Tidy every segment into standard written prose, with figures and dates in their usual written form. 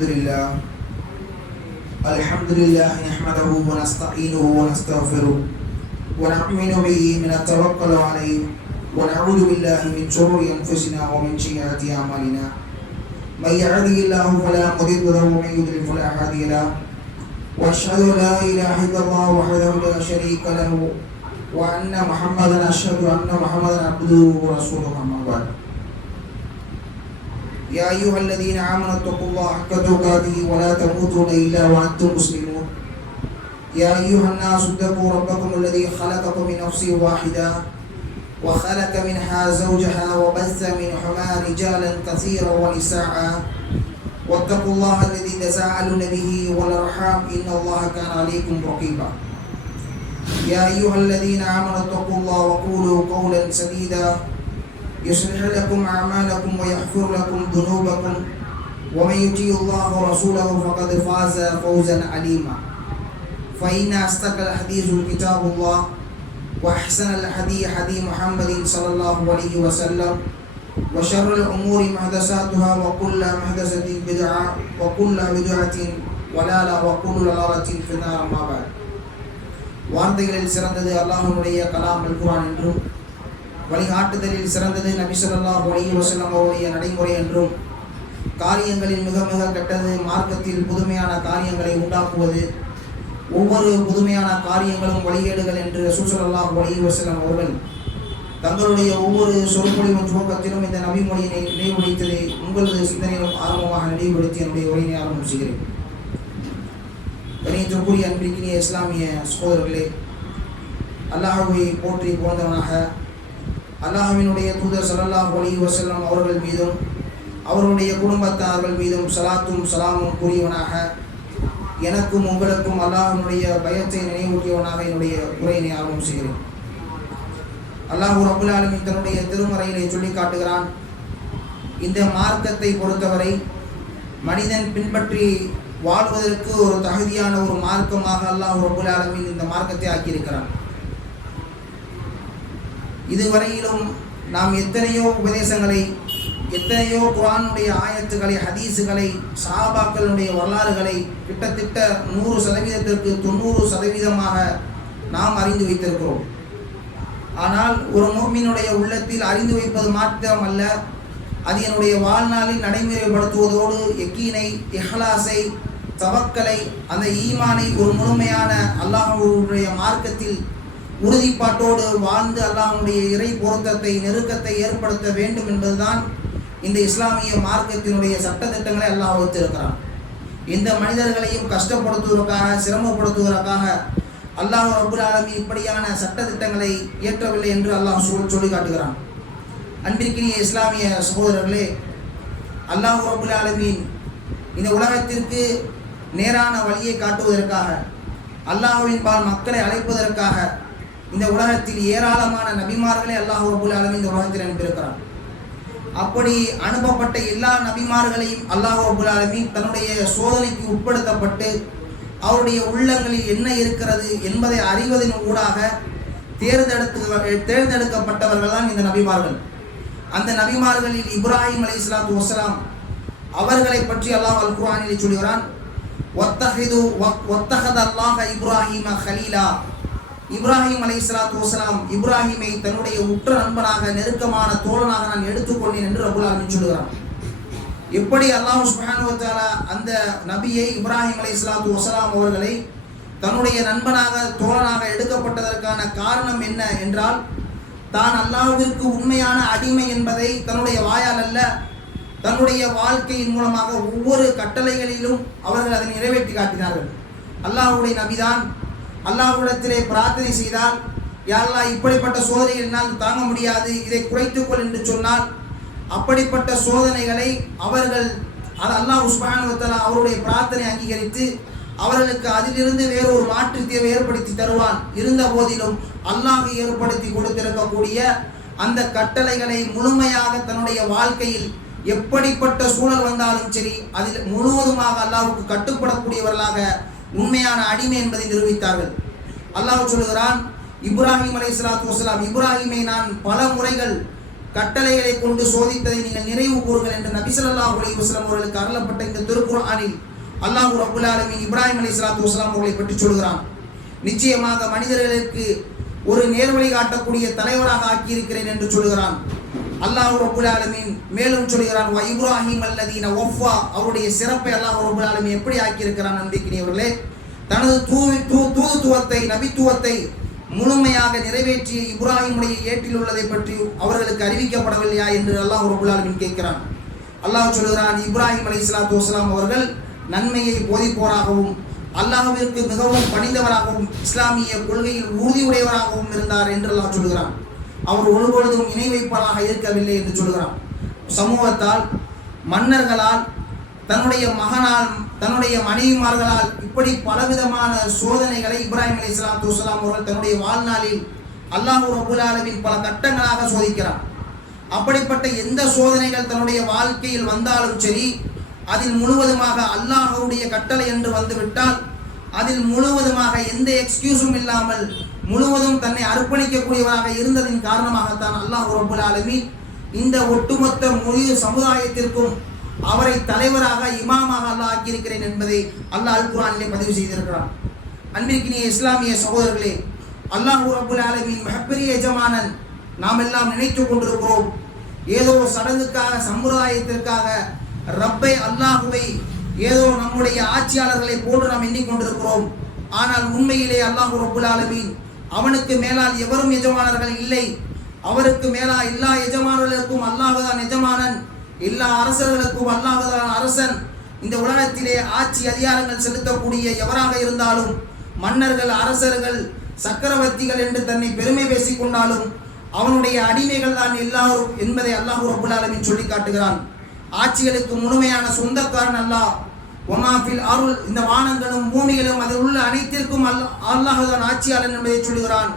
الحمد لله نحمده ونستعينه ونستغفره ونؤمن به ونتوكل عليه ونعوذ بالله من شرور انفسنا ومن سيئات اعمالنا من يهده الله فلا مضل له ومن يضلل فلا هادي له واشهد ان لا اله الا الله وحده لا شريك له وان محمدا عبده ورسوله اما بعد يا أيها الذين آمنوا اتقوا الله حق تقاته ولا تموتن إلا وأنتم مسلمون يا أيها الناس اتقوا ربكم الذي خلقكم من نفس واحدة وخلق منها زوجها وبث منهما رجالا كثيرا ونساء واتقوا الله الذي تساءلون به والأرحام إن الله كان عليكم رقيبا يا أيها الذين آمنوا اتقوا الله وقولوا قولا سديدا يصلح لكم أعمالكم ويغفر لكم ذنوبكم ومن يطع الله ورسوله فقد فاز فوزا عليما فإن أصدق الحديث كتاب الله وأحسن الحديث حديث محمد صلى الله عليه وسلم وشر الأمور محدثاتها وكل محدثة بدعة وكل بدعة ضلالة وكل ضلالة في النار ما بعد வார்த்தைகளில் சிறந்தது அல்லாஹ்வுடைய கலாம் அல் குர்ஆன் என்றும் வழிகாட்டுதலில் சிறந்தது நபி ஸல்லல்லாஹு அலைஹி வஸல்லம் அவருடைய நடைமுறை என்றும் காரியங்களில் மிக மிக கெட்டது மார்க்கத்தில் புதுமையான காரியங்களை உண்டாக்குவது ஒவ்வொரு புதுமையான காரியங்களும் வழிகேடுகள் என்று ரசூல் ஸல்லல்லாஹு அலைஹி வஸல்லம் அவர்கள் தங்களுடைய ஒவ்வொரு சொற்பொழிவு துவக்கத்திலும் இந்த நபிமொழியினை நினைவுபடுத்ததை உங்களது சிந்தனையிலும் ஆரம்பமாக நினைவுபடுத்தி என்னுடைய உரையினை ஆரம்பம் செய்கிறேன். கணியத்திற்குரிய அன்பிற்கினிய இஸ்லாமிய சகோதரர்களே, அல்லாஹ்வை போற்றி புகழ்ந்தவனாக அல்லாஹ்வினுடைய தூதர் ஸல்லல்லாஹு அலைஹி வஸல்லம் அவர்கள் மீதும் அவருடைய குடும்பத்தார்கள் மீதும் ஸலாத்தும் ஸலாமும் கூறியவனாக எனக்கும் உங்களுக்கும் அல்லாஹ்வினுடைய பயத்தை நினைவூட்டியவனாக என்னுடைய உரையினை ஆரம்பம் செய்கிறேன். அல்லாஹ் ரப்புல் ஆலமீன் தன்னுடைய திருமறையிலே சொல்லி காட்டுகிறான், இந்த மார்க்கத்தை பொறுத்தவரை மனிதன் பின்பற்றி வாழ்வதற்கு ஒரு தகுதியான ஒரு மார்க்கமாக அல்லாஹ் ரப்புல் ஆலமீன் இந்த மார்க்கத்தை ஆக்கியிருக்கிறான். இதுவரையிலும் நாம் எத்தனையோ உபதேசங்களை, எத்தனையோ குர்ஆனுடைய ஆயத்துக்களை, ஹதீஸுகளை, சஹாபாக்களுடைய வரலாறுகளை கிட்டத்தட்ட 100%க்கு 90% நாம் அறிந்து வைத்திருக்கிறோம். ஆனால் ஒரு முஃமினுடைய உள்ளத்தில் அறிந்து வைப்பது மாத்திரமல்ல, அது என்னுடைய வாழ்நாளில் நடைமுறைப்படுத்துவதோடு யக்கீனை, இஹ்லாஸை, தவக்கலை, அந்த ஈமானை ஒரு முழுமையான அல்லாஹ்வுடைய மார்க்கத்தில் உறுதிப்பாட்டோடு வாழ்ந்து அல்லாஹ்வுடைய இறை பொருத்தத்தை, நெருக்கத்தை ஏற்படுத்த வேண்டும் என்பதுதான் இந்த இஸ்லாமிய மார்க்கத்தினுடைய சட்டத்திட்டங்களை அல்லாஹ் வைத்திருக்கிறான். இந்த மனிதர்களையும் கஷ்டப்படுத்துவதற்காக, சிரமப்படுத்துவதற்காக அல்லாஹ் ரப்புல் ஆலமீன் இப்படியான சட்டத்திட்டங்களை இயற்றவில்லை என்று அல்லாஹ் சொல்லி காட்டுகிறான். அன்பிற்கினிய இஸ்லாமிய சகோதரர்களே, அல்லாஹ் ரப்புல் ஆலமீன் இந்த உலகத்திற்கு நேரான வழியை காட்டுவதற்காக, அல்லாஹ்வின் பால் மக்களை அழைப்பதற்காக இந்த உலகத்தில் ஏராளமான நபிமார்களை அல்லாஹ் ரப்புல் ஆலமீன் இந்த உலகத்தில் அனுப்பியிருக்கிறான். அப்படி அனுப்பப்பட்ட எல்லா நபிமார்களையும் அல்லாஹ் ரப்புல் ஆலமீன் தன்னுடைய சோதனைக்கு உட்படுத்தப்பட்டு அவருடைய உள்ளங்களில் என்ன இருக்கிறது என்பதை அறிவதன் ஊடாக தேர்ந்தெடுக்கப்பட்டவர்கள் தான் இந்த நபிமார்கள். அந்த நபிமார்களில் இப்ராஹிம் அலைஹிஸ்ஸலாத்து வஸ்ஸலாம் அவர்களை பற்றி அல்லாஹ் அல் குர்ஆனிலே சொல்கிறான், வத்தஹதல்லாஹ இப்ராஹீம கலீலா. இப்ராஹிம் அலைஹிஸ்ஸலாத்து வஸ்ஸலாம் இப்ராஹிமை தன்னுடைய உற்ற நண்பனாக, நெருக்கமான தோழனாக நான் எடுத்துக்கொண்டேன் என்று ரப்புல் ஆலமீன் சொல்கிறான். எப்படி அல்லாஹ் சுப்ஹானஹு வ தஆலா அந்த நபியை இப்ராஹிம் அலைஹிஸ்ஸலாத்து வஸ்ஸலாம் அவர்களை தன்னுடைய நண்பனாக, தோழனாக எடுக்கப்பட்டதற்கான காரணம் என்ன என்றால், தான் அல்லாஹ்விற்கு உண்மையான அடிமை என்பதை தன்னுடைய வாயால் அல்ல, தன்னுடைய வாழ்க்கையின் மூலமாக ஒவ்வொரு கட்டளைகளிலும் அவர்கள் அதை நிறைவேற்றி காட்டினார்கள். அல்லாஹ்வுடைய நபிதான் அல்லாஹ்விடத்திலே பிரார்த்தனை செய்தால், யா அல்லாஹ் இப்படிப்பட்ட சோதனை என்னால் தாங்க முடியாது, இதை குறைத்துக்கொள் என்று சொன்னால், அப்படிப்பட்ட சோதனைகளை அவர்கள் அல்லாஹ் சுப்ஹானஹு வ தஆலா அவருடைய பிரார்த்தனை அங்கீகரித்து அவர்களுக்கு அதிலிருந்து வேறொரு மாற்று தேவை ஏற்படுத்தி தருவான். இருந்த போதிலும் அல்லாஹ் ஏற்படுத்தி கொடுத்திருக்கக்கூடிய அந்த கட்டளைகளை முழுமையாக தன்னுடைய வாழ்க்கையில் எப்படிப்பட்ட சூழல் வந்தாலும் சரி அதில் முழுவதுமாக அல்லாஹ்வுக்கு கட்டுப்படக்கூடியவர்களாக உண்மையான அடிமை என்பதை நிரூபித்தார்கள். அல்லாஹ் சொல்கிறான், இப்ராஹிம் அலைஹிஸ்ஸலாத்து வஸ்ஸலாம் இப்ராஹிமை நான் பல முறைகள் கட்டளைகளை கொண்டு சோதித்ததை நீங்கள் நிறைவு கூறுங்கள் என்று நபி ஸல்லல்லாஹு அலைஹி வஸல்லம் அவர்களுக்கு அருளப்பட்ட இந்த திருக்குர்ஆனில் அல்லாஹ் ரப்பல் ஆலமீன் இப்ராஹிம் அலைஹிஸ்ஸலாத்து வஸலாம் அவர்களை பற்றி சொல்கிறான். நிச்சயமாக மனிதர்களுக்கு ஒரு நேர்வழி காட்டக்கூடிய தலைவராக ஆக்கியிருக்கிறேன் என்று சொல்கிறான். அல்லாஹ் ரப்பல் ஆலமீன் மேலும் சொல்கிறான், வ இப்ராஹிம் அல்லதீன வஃபா, அவருடைய சிறப்பை அல்லாஹ் ரப்பல் ஆலமீன் எப்படி ஆக்கியிருக்கிறான் நம்பிக்கையவர்களே, தனது தூதுத்துவத்தை நபித்துவத்தை முழுமையாக நிறைவேற்றிய இப்ராஹிமுடைய ஏட்டில் உள்ளதை பற்றி அவர்களுக்கு அறிவிக்கப்படவில்லையா என்று அல்லாஹ் ரப்பல் ஆலமீன் கேட்கிறான். அல்லாஹ் சொல்கிறான், இப்ராஹிம் அலைஹிஸ்ஸலாத்து வஸலாம் அவர்கள் நன்மையை போதிப்போராகவும் அல்லாஹ்விற்கு மிகவும் பணிந்தவராகவும் இஸ்லாமிய கொள்கையில் உறுதியுடையவராகவும் இருந்தார் என்று அல்லாஹ் சொல்கிறான். அவர் ஒருபொழுதும் இணை வைப்பாளராக இருக்கவில்லை என்று சொல்கிறான். சமூகத்தால், மன்னர்களால், தன்னுடைய மகனால், தன்னுடைய மனைவிமார்களால் இப்படி பலவிதமான சோதனைகளை இப்ராஹிம் அலைஹிஸ்ஸலாத்து வஸலாம் அவர்கள் தன்னுடைய வாழ்நாளில் அல்லாஹ் ரப்பல் ஆலமீன் பல கட்டங்களாக சோதிக்கிறார். அப்படிப்பட்ட எந்த சோதனைகள் தன்னுடைய வாழ்க்கையில் வந்தாலும் சரி, அதில் முழுவதுமாக அல்லாஹ்வுடைய கட்டளை என்று வந்துவிட்டால் அதில் முழுவதுமாக எந்த எக்ஸ்கியூஸும் இல்லாமல் முழுவதும் தன்னை அர்ப்பணிக்கக்கூடியவராக இருந்ததின் காரணமாகத்தான் அல்லாஹ் ரப்பல் ஆலமீன் இந்த ஒட்டுமொத்த முழு சமுதாயத்திற்கும் அவரை தலைவராக இமாமாக அல்லாஹ் ஆக்கியிருக்கிறேன் என்பதை அல்லாஹ் அல் குர்ஆனிலே பதிவு செய்திருக்கிறான். அன்பிற்கினிய இஸ்லாமிய சகோதரர்களே, அல்லாஹ் ரப்பல் ஆலமீன் மிகப்பெரிய எஜமானன். நாம் எல்லாம் நினைத்து கொண்டிருக்கிறோம் ஏதோ சடங்குக்காக, சமுதாயத்திற்காக ரப்பை அல்லாஹுவை ஏதோ நம்முடைய ஆட்சியாளர்களை போன்று நாம் எண்ணிக்கொண்டிருக்கிறோம். ஆனால் உண்மையிலே அல்லாஹ் ரப்பல் ஆலமீன் அவனுக்கு மேலால் எவரும் எஜமானர்கள் இல்லை. அவருக்கு மேலா எல்லா எஜமானர்களுக்கும் அல்லாஹ்தான் எஜமானன், எல்லா அரசர்களுக்கும் அல்லாஹ்தான் அரசன். இந்த உலகத்திலே ஆட்சி அதிகாரங்கள் செலுத்தக்கூடிய எவராக இருந்தாலும், மன்னர்கள், அரசர்கள், சக்கரவர்த்திகள் என்று தன்னை பெருமை பேசிக் கொண்டாலும் அவனுடைய அடிமைகள் தான் எல்லாரும் என்பதை அல்லாஹ் ரப்பல் ஆலமீன் சொல்லி காட்டுகிறான். ஆட்சிகளுக்கு முழுமையான சொந்தக்காரன் அல்லாஹ். ஒமாஃபில் அருள், இந்த வானங்களும் பூமிகளும் அதில் உள்ள அனைத்திற்கும் அல்லாஹ்தான் ஆட்சியாளன் என்பதை சொல்கிறான்.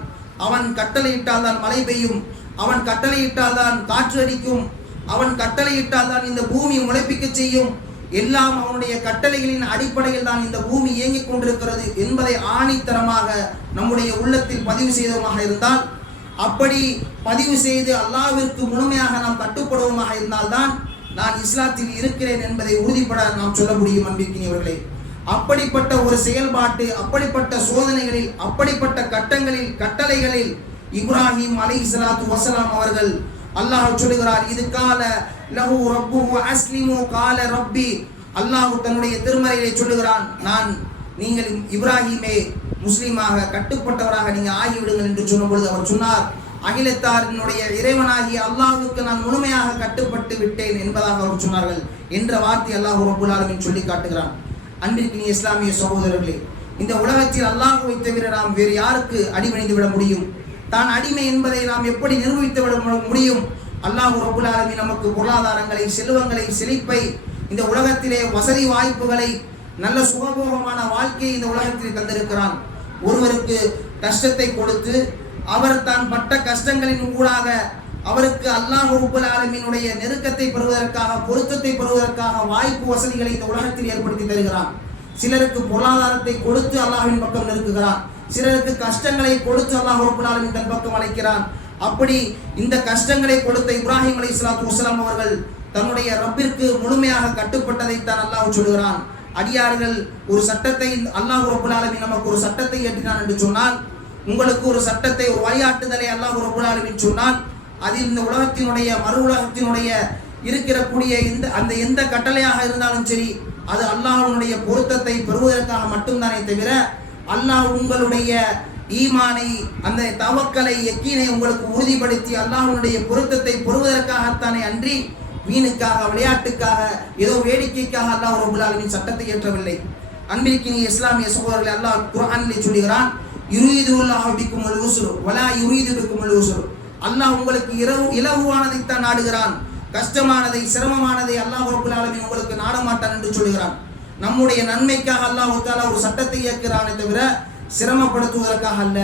அவன் கட்டளையிட்டால் தான் மழை பெய்யும், அவன் கட்டளையிட்டால் தான் காற்று அடிக்கும், அவன் கட்டளையிட்டால் தான் இந்த பூமி முளைப்பிக்க செய்யும். எல்லாம் அவனுடைய கட்டளைகளின் அடிப்படையில் தான் இந்த பூமி இயங்கிக் கொண்டிருக்கிறது என்பதை ஆணித்தரமாக நம்முடைய உள்ளத்தில் பதிவு செய்தவமாக இருந்தால், அப்படி பதிவு செய்து அல்லாஹ்விற்கு முழுமையாக நாம் கட்டுப்படுவோமாக இருந்தால்தான் நான் இஸ்லாத்தில் இருக்கிறேன் என்பதை உறுதிப்பட நாம் சொல்ல முடியும். அன்பிற்கினியவர்களே, அப்படிப்பட்ட ஒரு செயல்பாட்டு, அப்படிப்பட்ட சோதனைகளில், அப்படிப்பட்ட கட்டங்களில், கட்டளைகளில் இப்ராஹிம் அலைஹிஸ்ஸலாத்து வஸலாம் அவர்கள் அல்லாஹ் சொல்லுகிறார், இது கால லஹு ரப்புஹு அஸ்லிமு கால ரப்பி. அல்லாஹ் தன்னுடைய திருமறையிலே சொல்லுகிறான், நீங்கள் இப்ராஹிமே முஸ்லீமாக கட்டுப்பட்டவராக நீங்கள் ஆகிவிடுங்கள் என்று சொன்னபொழுது அவர் சொன்னார், அகிலத்தாரினுடைய இறைவனாகிய அல்லாஹ்வுக்கு நான் முழுமையாக கட்டுப்பட்டு விட்டேன் என்பதாக அவர் சொன்னார்கள் என்ற வார்த்தை அல்லாஹ் ரப்பல் ஆலமீன் சொல்லி காட்டுகிறான். அன்பிற்கினிய இஸ்லாமிய சகோதரர்களே, இந்த உலகத்தில் அல்லாஹ்வை தவிர நாம் வேறு யாருக்கு அடிபணிந்து விட முடியும்? தான் அடிமை என்பதை நாம் எப்படி நிரூபித்து விட முடியும்? அல்லாஹ் ரப்பல் ஆலமீன் நமக்கு பொருளாதாரங்களை, செல்வங்களை, செழிப்பை, இந்த உலகத்திலே வசதி வாய்ப்புகளை, நல்ல சுகபோகமான வாழ்க்கையை இந்த உலகத்தில் தந்திருக்கிறான். ஒருவருக்கு கஷ்டத்தை கொடுத்து அவர் தான் பட்ட கஷ்டங்களின் ஊடாக அவருக்கு அல்லாஹ் ரப்பல் ஆலமீனுடைய நெருக்கத்தை பெறுவதற்காக, பொருத்தத்தை பெறுவதற்காக வாய்ப்பு வசதிகளை இந்த உலகத்தில் ஏற்படுத்தி தருகிறான். சிலருக்கு பொருளாதாரத்தை கொடுத்து அல்லாஹ்வின் பக்கம் நெருக்குகிறான், சிலருக்கு கஷ்டங்களை கொடுத்து அல்லாஹ் ரப்பல் ஆலமீன் தன் பக்கம் அழைக்கிறான். அப்படி இந்த கஷ்டங்களை கொடுத்த இப்ராஹிம் அலைஹிஸ்ஸலாத்து வஸலாம் அவர்கள் தன்னுடைய ரப்பிற்கு முழுமையாக கட்டுப்பட்டதைத்தான் அல்லாஹ் சொல்கிறான். அடியார்கள் ஒரு சட்டத்தை, அல்லாஹ் ரப்பல் ஆலமீன் நமக்கு ஒரு சட்டத்தை ஏற்றினான் என்று சொன்னால், உங்களுக்கு ஒரு சட்டத்தை, ஒரு வழிகாட்டுதலை அல்லாஹ் ரப்பல் ஆலமீன் சொன்னால், அதில் இந்த உலகத்தினுடைய, மறு உலகத்தினுடைய இருக்கக்கூடிய எந்த கட்டளையாக இருந்தாலும் சரி, அது அல்லாஹ்வுடைய பொருத்தத்தை பெறுவதற்காக மட்டும்தானே தவிர, அல்லாஹ் உங்களுடைய ஈமானை, அந்த தவக்கலை, யக்கீனை உங்களுக்கு உறுதிப்படுத்தி அல்லாஹ்வுடைய பொருத்தத்தை பெறுவதற்காகத்தானே அன்றி வீணுக்காக, விளையாட்டுக்காக, ஏதோ வேடிக்கைக்காக அல்லாஹ் ரப்பல் ஆலமீன் சட்டத்தை ஏற்றவில்லை. அன்பிற்கினிய இஸ்லாமிய சகோதரர்களை அல்லாஹ் குர்ஆனிலே சொல்கிறான், யுரீதுல்லாஹு பிக்குமுல் யுஸ்ர வலா யுரீது பிக்குமுல் யுஸ்ர. அல்லாஹ் உங்களுக்கு இலகுவானதைத்தான் நாடுகிறான், கஷ்டமானதை, சிரமமானதை அல்லாஹ் ரப்பல் ஆலமீன் உங்களுக்கு நாட மாட்டான் என்று சொல்கிறான். நம்முடைய நன்மைக்காக அல்லாஹ் தஆலா ஒரு சட்டத்தை இயக்குகிறானே தவிர சிரமப்படுத்துவதற்காக அல்ல.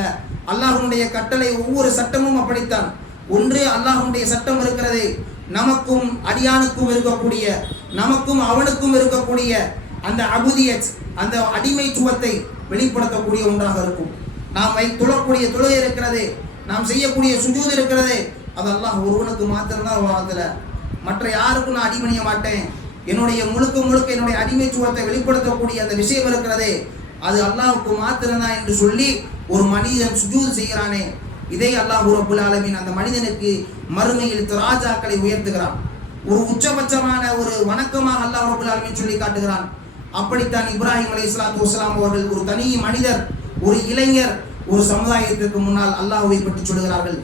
அல்லாஹ்வுடைய கட்டளை, ஒவ்வொரு சட்டமும் அப்படித்தான். ஒன்று அல்லாஹ்வுடைய சட்டம் இருக்கிறதே, நமக்கும் அடியானுக்கும் இருக்கக்கூடிய, நமக்கும் அவனுக்கும் இருக்கக்கூடிய அந்த அபுதியத், அந்த அடிமைத்துவத்தை வெளிப்படுத்தக்கூடிய ஒன்றாக இருக்கும். நாம் தொழக்கூடிய தொழுகை இருக்கிறது, நாம் செய்யக்கூடிய சுஜூத் இருக்கிறது, அது அல்லாஹ் ஒருவனுக்கு மாத்திரம்தான் உலகத்துல, மற்ற யாருக்கும் நான் அடிமணிய மாட்டேன். என்னுடைய முழுக்க என்னுடைய அடிமைத்துவத்தை வெளிப்படுத்தக்கூடிய அந்த விஷயம் இருக்கிறதே அது அல்லாஹ்வுக்கு மாத்திரம்தான் என்று சொல்லி ஒரு மனிதன் சுஜூத் செய்கிறானே, இதை அல்லாஹ் ரப்புல் ஆலமீன் அந்த மனிதனுக்கு மறுமையில் தராஜாக்களை உயர்த்துகிறான். ஒரு உச்சபட்சமான ஒரு வணக்கமாக அல்லாஹ் ரப்புல் ஆலமீன் சொல்லி காட்டுகிறான். அப்படித்தான் இப்ராஹிம் அலைஹிஸ்ஸலாத்து வஸ்ஸலாம் அவர்கள் ஒரு தனி மனிதர், ஒரு இளைஞர், ஒரு சமுதாயத்திற்கு முன்னால் அல்லாஹ்வை பற்றி சொல்கிறார்கள்.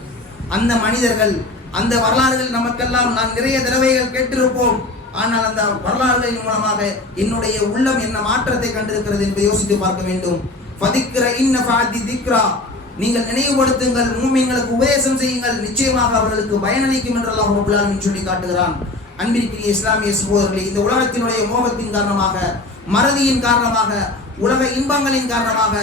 அந்த மனிதர்கள், அந்த வரலாறுகள் நமக்கெல்லாம் நான் நிறைய தடவைகள் கேட்டிருப்போம். ஆனால் அந்த வரலாறுகளின் மூலமாக என்னுடைய உள்ளம் என்ன மாற்றத்தை கண்டிருக்கிறது என்பதை யோசித்து பார்க்க வேண்டும். ஃபதிக்ர இன்ன ஃபஅதி திக்ரா, நீங்கள் நினைவுபடுத்துங்கள், மூமின்களுக்கு உபதேசம் செய்யுங்கள், நிச்சயமாக அவர்களுக்கு பயனளிக்கும் என்று அல்லாஹ் ரப்பல் ஆலமீன் சொல்லி காட்டுகிறான். அன்பிற்குரிய இஸ்லாமிய சகோதரர்களே, இந்த உலகத்தினுடைய மோகத்தின் காரணமாக, மறதியின் காரணமாக, உலக இன்பங்களின் காரணமாக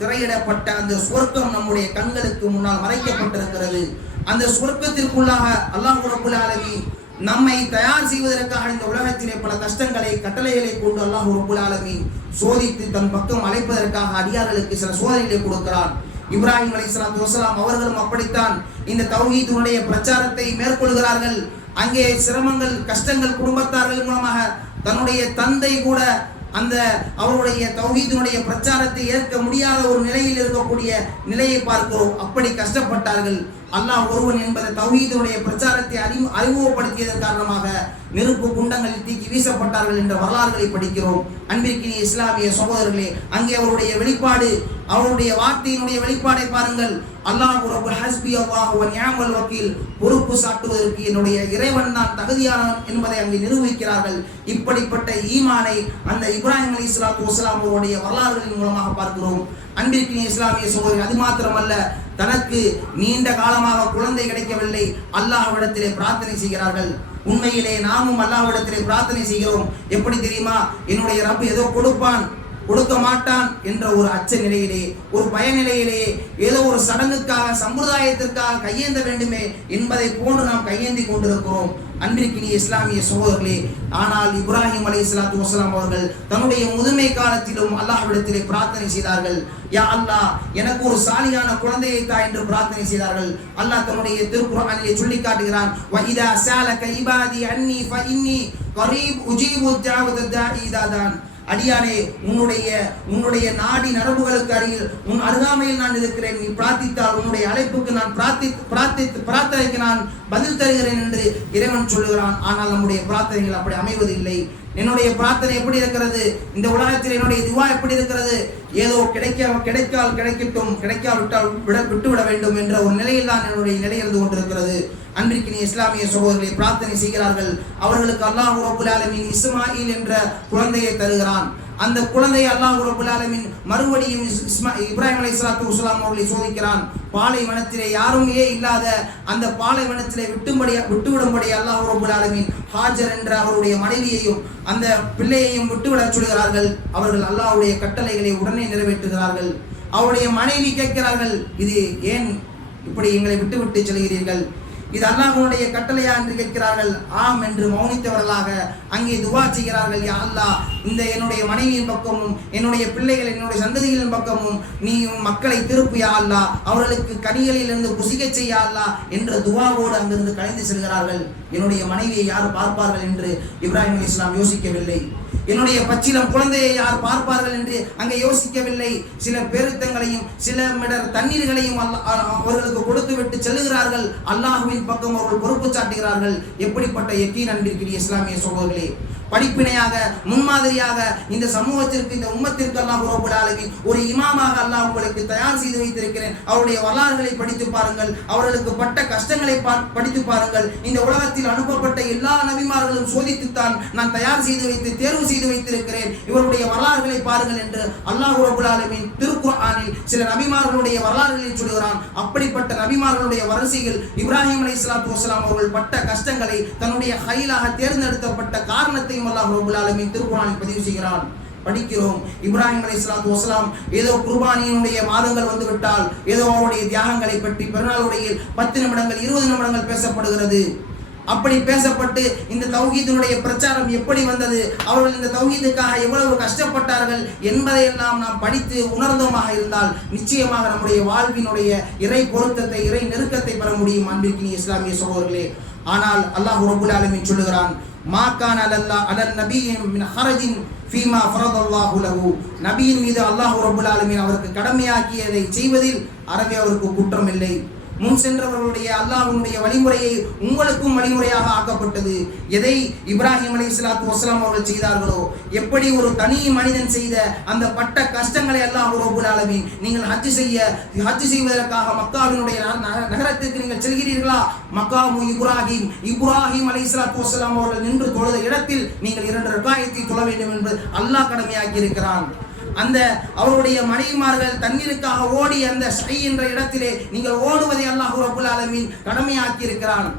திரையிடப்பட்ட அந்த சொர்க்கம் நம்முடைய கண்களுக்கு முன்னால் மறைக்கப்பட்டிருக்கிறது. அந்த சொர்க்கத்திற்குள்ளாக அல்லாஹ் ரப்பல் ஆலமீன் நம்மை தயார் செய்வதற்காக இந்த உலகத்திலே பல கஷ்டங்களை, கட்டளைகளை கொண்டு அல்லாஹ் ரப்பல் ஆலமீன் சோதித்து தன் பக்கம் அழைப்பதற்காக அடியார்களுக்கு சில சோதனைகளை கொடுக்கிறான். இப்ராஹிம் அலைஹிஸ்ஸலாத்து வஸ்ஸலாம் அவர்களும் அப்படித்தான் இந்த தௌஹீதுடைய பிரச்சாரத்தை மேற்கொள்கிறார்கள். அங்கே சிரமங்கள், கஷ்டங்கள் குடும்பத்தார்கள் மூலமாக, தன்னுடைய தந்தை கூட அந்த அவருடைய தௌஹீதுடைய பிரச்சாரத்தை ஏற்க முடியாத ஒரு நிலையில் இருக்கக்கூடிய நிலையை பார்க்கிறோம். அப்படி கஷ்டப்பட்டார்கள். அல்லாஹ் ஒருவன் என்பதை தௌஹீதுடைய பிரச்சாரத்தை அறிமுகப்படுத்தியதன் காரணமாக நெருப்பு குண்டங்களில் தூக்கி வீசப்பட்டார்கள் என்ற வரலாறுகளை படிக்கிறோம். அன்பிற்கினிய இஸ்லாமிய சகோதரர்களே, அங்கே அவருடைய வெளிப்பாடு, அவருடைய வார்த்தையினுடைய வெளிப்பாடை பாருங்கள். அல்லாஹ் ரப்பல் ஹஸ்பி அல்லாஹு வ நிஅமல் வக்கீல், பொறுப்பு சாட்டுவதற்கு என்னுடைய இறைவன் தான் தகுதியானவன் என்பதை அங்கே நிரூபிக்கிறார்கள். இப்படிப்பட்ட ஈமானை அந்த இப்ராஹிம் அலைஹிஸ்ஸலாத்து வஸ்ஸலாம் அவருடைய வரலாறுகளின் மூலமாக பார்க்கிறோம். அன்பிற்கினிய இஸ்லாமிய சகோதரர்கள், அது மாத்திரமல்ல, தனக்கு நீண்ட காலமாக குழந்தை கிடைக்கவில்லை, அல்லாஹ்விடத்திலே பிரார்த்தனை செய்கிறார்கள். உண்மையிலே நாமும் அல்லாஹ்விடத்திலே பிரார்த்தனை செய்கிறோம். எப்படி தெரியுமா? என்னுடைய ரப்பு ஏதோ கொடுப்பான், கொடுக்க மாட்டான் என்ற ஒரு அச்ச நிலையிலே, ஒரு பயநிலையிலே, ஏதோ ஒரு சடங்குக்காக, சம்பிரதாயத்திற்காக கையேந்த வேண்டுமே என்பதை போன்று நாம் கையேந்தி கொண்டிருக்கிறோம். அன்பிற்கினிய இஸ்லாமிய சகோதரர்களே, ஆனால் இப்ராஹிம் அலைஹிஸ்ஸலாத்து வஸ்ஸலாம் அவர்கள் தன்னுடைய முதுமை காலத்திலும் அல்லாஹ்விடத்திலே பிரார்த்தனை செய்தார்கள். யா அல்லாஹ், எனக்கு ஒரு சாலியான குழந்தையை தா என்று பிரார்த்தனை செய்தார்கள். அல்லாஹ் தன்னுடைய திருக்குர்ஆனிலே சொல்லி காட்டுகிறான், வ இதா ஸாலக இபாதி அன்னி ஃபஇன்னி கரீப் உஜீபு தஅவத தாஇ இதா தான். அடியானே, உன்னுடைய நாடி நரம்புகளுக்கு அருகில் உன் அருகாமையில் நான் இருக்கிறேன். நீ பிரார்த்தித்தால் உன்னுடைய அழைப்புக்கு நான் பிரார்த்தனைக்கு நான் பதில் தருகிறேன் என்று இறைவன் சொல்லுகிறான். ஆனால் நம்முடைய பிரார்த்தனைகள் அப்படி அமைவதில்லை. என்னுடைய பிரார்த்தனை எப்படி இருக்கிறது? இந்த உலகத்தில் என்னுடைய துவா எப்படி இருக்கிறது? ஏதோ கிடைக்கால் கிடைக்கட்டும், கிடைக்காவிட்டால் விட்டுவிட வேண்டும் என்ற ஒரு நிலையில் தான் என்னுடைய நிலை இருந்து கொண்டிருக்கிறது. அன்பிற்கினிய இஸ்லாமிய சகோதரர்களை பிரார்த்தனை செய்கிறார்கள். அவர்களுக்கு அல்லாஹ் ரப்பல் ஆலமீன் இஸ்மாயில் என்ற குழந்தையை தருகிறான். அந்த குழந்தையை அல்லாஹ் ரப்பல் ஆலமீன் மறுபடியும் இப்ராஹிம் அலைஹிஸ்ஸலாத்து வஸ்ஸலாம் அவர்களை சோதிக்கிறான். பாலைவனத்திலே யாருமே இல்லாத அந்த பாலைவனத்திலே விட்டுவிடும்படி அல்லாஹ் ரப்பல் ஆலமீன் ஹாஜர் என்ற அவருடைய மனைவியையும் அந்த பிள்ளையையும் விட்டுவிடச் சொல்கிறார்கள். அவர்கள் அல்லாஹ்வுடைய கட்டளைகளை உடனே நிறைவேற்றுகிறார்கள். அவருடைய மனைவி கேட்கிறார்கள், இது ஏன் இப்படி எங்களை விட்டு செல்கிறீர்கள்? இது அல்லாஹ்வுடைய கட்டளையா என்று கேட்கிறார்கள். ஆம் என்று மௌனித்தவர்களாக அங்கே துவா செய்கிறார்கள். யா அல்லாஹ், இந்த என்னுடைய மனைவியின் பக்கமும் என்னுடைய பிள்ளைகள், என்னுடைய சந்ததிகளின் பக்கமும் நீ மக்களை திருப்பு யா அல்லாஹ், அவர்களுக்கு கனிகளில் இருந்து புசிக்க செய்ய அல்லாஹ் என்ற துவாவோடு அங்கிருந்து கலைந்து செல்கிறார்கள். என்னுடைய மனைவியை யார் பார்ப்பார்கள் என்று இப்ராஹிம் அலைஹிஸ்ஸலாம் யோசிக்கவில்லை. என்னுடைய பச்சிலம் குழந்தையை யார் பார்ப்பார்கள் என்று அங்கே யோசிக்கவில்லை. சில பெருத்தங்களையும் சில மிடர் தண்ணீர்களையும் அவர்களுக்கு கொடுத்து விட்டு செல்லுகிறார்கள். அல்லாஹ்வின் பக்கம் அவர்கள் பொறுப்பு சாட்டுகிறார்கள். எப்படிப்பட்ட யக்கீன் அன்பிற்குரிய இஸ்லாமிய சகோதரர்களே! படிப்பினையாக, முன்மாதிரியாக இந்த சமூகத்திற்கு, இந்த உம்மத்திற்கு அல்லாஹ் ரப்பல் ஆலமீன் ஒரு இமாமாக அல்லாஹ் உங்களுக்கு தயார் செய்து வைத்திருக்கிறேன். அவருடைய வரலாறுகளை படித்து பாருங்கள், அவர்களுக்கு பட்ட கஷ்டங்களை படித்து பாருங்கள். இந்த உலகத்தில் அனுப்பப்பட்ட எல்லா நபிமார்களும் சோதித்துத்தான் நான் தயார் செய்து வைத்து தேர்வு செய்து வைத்திருக்கிறேன். இவருடைய வரலாறுகளை பாருங்கள் என்று அல்லாஹ் ரப்பல் ஆலமீன் திருக்குர்ஆனில் சில நபிமார்களுடைய வரலாறுகளை சொல்கிறான். அப்படிப்பட்ட நபிமார்களுடைய வரிசையில் இப்ராஹிம் அலைஹிஸ்ஸலாத்து வஸ்ஸலாம் அவர்கள் பட்ட கஷ்டங்களை தன்னுடைய கையிலாக தேர்ந்தெடுக்கப்பட்ட காரணத்தை அல்லாஹ் ரப்பல் ஆலமீன் திருக்குர்ஆனில் பதிவு செய்கிறான். படிக்கிறோம். இப்ராஹிம் அலைஹிஸ்ஸலாத்து வஸ்ஸலாம் ஏதோ குர்பானியினுடைய மாதங்கள் வந்து விட்டால் ஏதோ அவருடைய தியாகங்களை பற்றி பெருநாளுடைய 10 நிமிடங்கள் 20 நிமிடங்கள் பேசப்படுகிறது. அப்படி பேசப்பட்டு இந்த தௌஹீதினுடைய பிரச்சாரம் எப்படி வந்தது, அவர்கள் இந்த தௌஹீதுக்காக எவ்வளவு கஷ்டப்பட்டார்கள் என்பதையெல்லாம் நாம் படித்து உணர்ந்தோமாக இருந்தால் நிச்சயமாக நம்முடைய வாழ்வினுடைய இறை பொருத்தத்தை, இறை நெருக்கத்தை பெற முடியும். அன்பிற்கினிய இஸ்லாமிய சகோதரர்களே, ஆனால் அல்லாஹ் ரப்பல் ஆலமீன் சொல்லுகிறான், மா கான அலல் நபியின் மின் ஹரஜின் ஃபீமா ஃபரதல்லாஹு லஹு. நபியின் மீது அல்லாஹ் ரப்பல் ஆலமீன் அவருக்கு கடமையாக்கியதை செய்வதில் அறவே அவருக்கு குற்றம் இல்லை. முன் சென்றவர்களுடைய அல்லாஹ்வுடைய வழிமுறையை உங்களுக்கும் வழிமுறையாக ஆக்கப்பட்டது. எதை இப்ராஹிம் அலைஹிஸ்ஸலாத்து வஸ்ஸலாம் அவர்கள் செய்தார்களோ, எப்படி ஒரு தனி மனிதன் செய்த அந்த பட்ட கஷ்டங்களை அல்லாஹ் ரப்பல் ஆலமீன், நீங்கள் ஹஜ் செய்வதற்காக மக்காவினுடைய நகரத்திற்கு நீங்கள் செல்கிறீர்களா, மக்காமு இப்ராஹிம் அலைஹிஸ்ஸலாத்து வஸ்ஸலாம் அவர்கள் நின்று தொழுத இடத்தில் நீங்கள் 2 ரக்காயத்தை தொழ வேண்டும் என்று அல்லாஹ் கடமையாக்கி இருக்கிறான். அந்த அவருடைய மனைவிமார்கள் தண்ணீருக்காக ஓடி அந்த ஷை என்ற இடத்திலே நீங்கள் ஓடுவதை அல்லாஹ் ரப்பல் ஆலமீன் கடமையாக்கி இருக்கிறான்.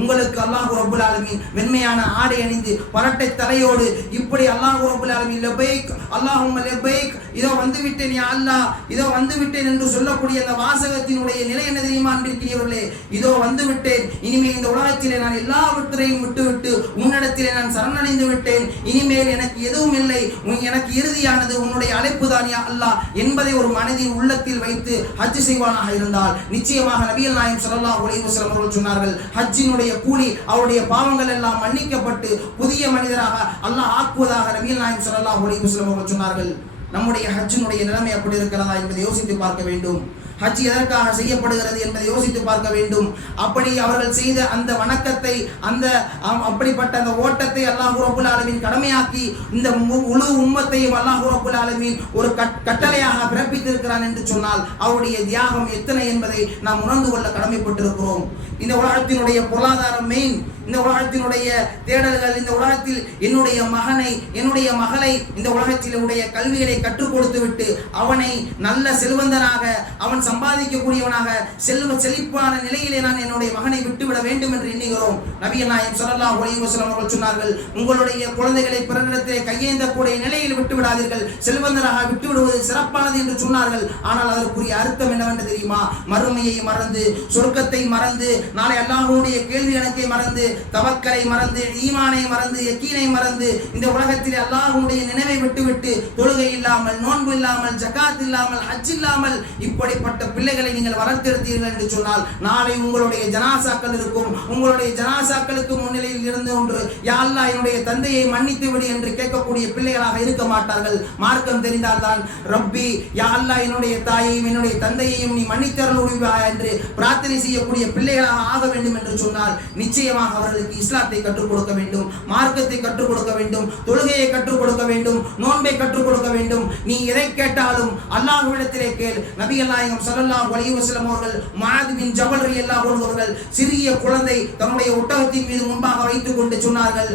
உங்களுக்கு அல்லாஹ் ரப்பல் ஆலமீன் வெண்மையான ஆடை அணிந்து பரட்டை தலையோடு இப்படி அல்லாஹ் ரப்பல் ஆலமீன் லபைக் அல்லாஹும்ம லபைக், இதோ வந்து விட்டேன் யா அல்லாஹ், இதோ வந்து விட்டேன் என்று சொல்லக்கூடிய அந்த வாசகத்தினுடைய நிலை என்ன தெரியுமா அன்பிற்கினியவர்களே? இதோ வந்து விட்டேன், இனிமேல் இந்த உலகத்திலே நான் எல்லாவற்றையும் விட்டுவிட்டு உன்னிடத்திலே நான் சரணடைந்து விட்டேன், இனிமேல் எனக்கு எதுவும் இல்லை, எனக்கு இறுதியானது உன்னுடைய அழைப்பு தான் யா அல்லாஹ் என்பதை ஒரு மனதின் உள்ளத்தில் வைத்து ஹஜ் செய்வானாக இருந்தால் நிச்சயமாக நபிகள் நாயகம் ஸல்லல்லாஹு அலைஹி வஸல்லம் அவர்கள் சொன்னார்கள், ஹஜ்ஜினுடைய கூலி அவருடைய பாவங்கள் எல்லாம் மன்னிக்கப்பட்டு புதிய மனிதராக அல்லாஹ் ஆக்குவதாக நபிகள் நாயகம் ஸல்லல்லாஹு அலைஹி வஸல்லம் அவர்கள் சொன்னார்கள். நம்முடைய ஹஜ்ஜினுடைய நிலைமை அப்படி இருக்கிறதா என்பதை யோசித்து பார்க்க வேண்டும். ஹஜ் எதற்காக செய்யப்படுகிறது என்பதை யோசித்து பார்க்க வேண்டும். அப்படி அவர்கள் செய்த அந்த வணக்கத்தை, அந்த அப்படிப்பட்ட அந்த ஓட்டத்தை அல்லாஹ் ரப்பல் ஆலமீன் கடமையாக்கி இந்த முழு உம்மத்தையும் அல்லாஹ் ரப்பல் ஆலமீன் ஒரு கட்டளையாக பிறப்பித்திருக்கிறான் என்று சொன்னால் அவருடைய தியாகம் எத்தனை என்பதை நாம் உணர்ந்து கொள்ள கடமைப்பட்டிருக்கிறோம். இந்த உலகத்தினுடைய பொருளாதாரம் மெயின், இந்த உலகத்தினுடைய தேடல்கள், இந்த உலகத்தில் என்னுடைய மகனை என்னுடைய மகளை இந்த உலகத்தினுடைய கல்விகளை கற்றுக் கொடுத்து விட்டு அவனை நல்ல செல்வந்தனாக, அவன் சம்பாதிக்கக்கூடியவனாக, செழிப்பான நிலையிலே நான் என்னுடைய மகனை விட்டுவிட வேண்டும் என்று எண்ணுகிறோம். நபிகள் நாயகம் ஸல்லல்லாஹு அலைஹி வஸல்லம் அவர்கள் சொன்னார்கள், உங்களுடைய குழந்தைகளை பிறரிடத்திலே கையேந்தக்கூடிய நிலையில் விட்டு விடாதீர்கள், செல்வந்தராக விட்டு விடுவது சிறப்பானது என்று சொன்னார்கள். ஆனால் அதற்குரிய அர்த்தம் என்னவென்று தெரியுமா? மறுமையை மறந்து, சொர்க்கத்தை மறந்து, நாளை அல்லாஹ்வுடைய கேள்வி கணக்கை மறந்து, தவக்கலை மறந்து, ஈமானை மறந்து, யக்கீனை மறந்து இந்த உலகத்தில் அல்லாஹ்வுடைய நினைவை விட்டுவிட்டு தொழுகை இல்லாமல், நோன்பு இல்லாமல், ஜகாத் இல்லாமல், ஹஜ் இல்லாமல் இப்படிப்பட்ட பிள்ளைகளை நீங்கள் வளர்த்தெடுத்தீர்கள் என்று சொன்னால் நாளை உங்களுடைய ஜனாசாக்கள் இருக்கும். உங்களுடைய ஜனாசாக்களுக்கு முன்னிலையில் இருந்து ஒன்று, யா அல்லாஹ் என்னுடைய தந்தையை மன்னித்து விடு என்று கேட்கக்கூடிய பிள்ளைகளாக இருக்க மாட்டார்கள். மார்க்கம் தெரிந்தால்தான் ரப்பி யா அல்லாஹ் என்னுடைய தாயையும் என்னுடைய தந்தையையும் நீ மன்னித்தருள் உரிவாய் என்று பிரார்த்தனை செய்யக்கூடிய பிள்ளைகளாக ஆக வேண்டும் என்று சொன்னால் நிச்சயமாக அவர்களுக்கு இஸ்லாத்தை கற்றுக் கொடுக்க வேண்டும், மார்க்கத்தை கற்றுக் கொடுக்க வேண்டும், தொழுகையை கற்றுக் கொடுக்க வேண்டும், நோன்பை கற்றுக் கொடுக்க வேண்டும். நீ எதை கேட்டாலும் அல்லாஹ்விடத்திலே கேள். நபிகள் நாயகம் ஸல்லல்லாஹு அலைஹி வஸல்லம் அவர்கள் முஆத் பின் ஜபல் ரலியல்லாஹு அன்ஹு அவர்கள் சிறிய குழந்தை தன்னுடைய ஒட்டகத்தின் மீது முன்பாக வைத்துக் கொண்டு சொன்னார்கள்,